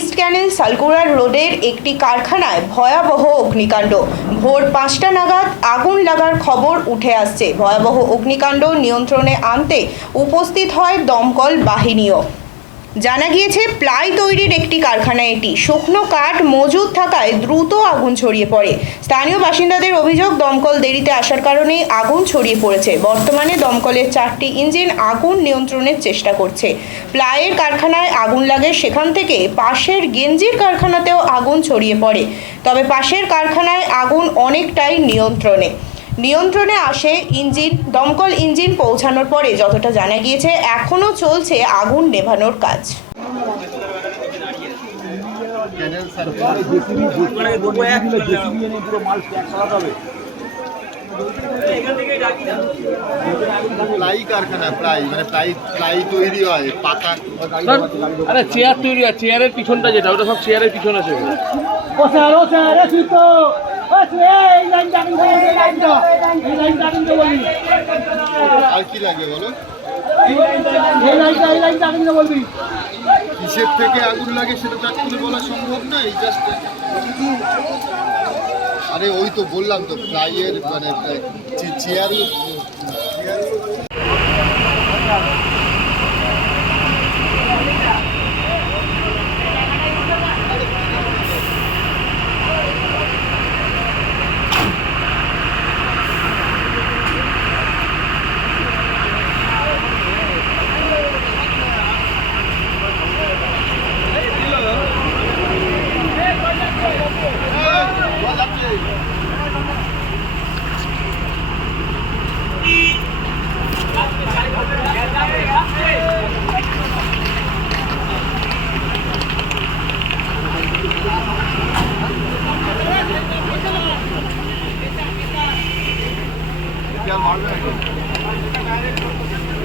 East ক্যানেল সালকুড়া রোডের একটি কারখানায় ভয়াবহ অগ্নিকাণ্ড। ভোর 5টা নাগাদ আগুন লাগার খবর উঠে আসছে। ভয়াবহ অগ্নিকাণ্ড নিয়ন্ত্রণে আনতে উপস্থিত হয় দমকল বাহিনীও। জানা গিয়েছে প্লাই তৈরির একটি কারখানা এটি। শুকনো কাঠ মজুদ থাকায় দ্রুত আগুন ছড়িয়ে পড়ে। স্থানীয় বাসিন্দাদের অভিযোগ, দমকল দেরিতে আসার কারণেই আগুন ছড়িয়ে পড়েছে। বর্তমানে দমকলের 4টি ইঞ্জিন আগুন নিয়ন্ত্রণের চেষ্টা করছে। প্লাইয়ের কারখানায় আগুন লাগে, সেখান থেকে পাশের গেঞ্জির কারখানাতেও আগুন ছড়িয়ে পড়ে। তবে পাশের কারখানায় আগুন অনেকটাই নিয়ন্ত্রণে আসে দমকল ইঞ্জিন পৌঁছানোর পরে। যতটা জানা গিয়েছে এখনও চলছে আগুন নেভানোর কাজ। প্লাই কারখানা, প্লাই তৈরি হয়, পাতা। আরে চেয়ার তৈরি হয়, চেয়ারের পিছনটা যেটা, ওটা সব চেয়ারের পিছন আছে। আর কি লাগে বলো? কিসের থেকে আগুন লাগে সেটা তো actually বলা সম্ভব না। এই জাস্ট আরে ওই তো বললাম তো, প্লাইয়ের মানে চেয়ার। क्या मार रहे हैं?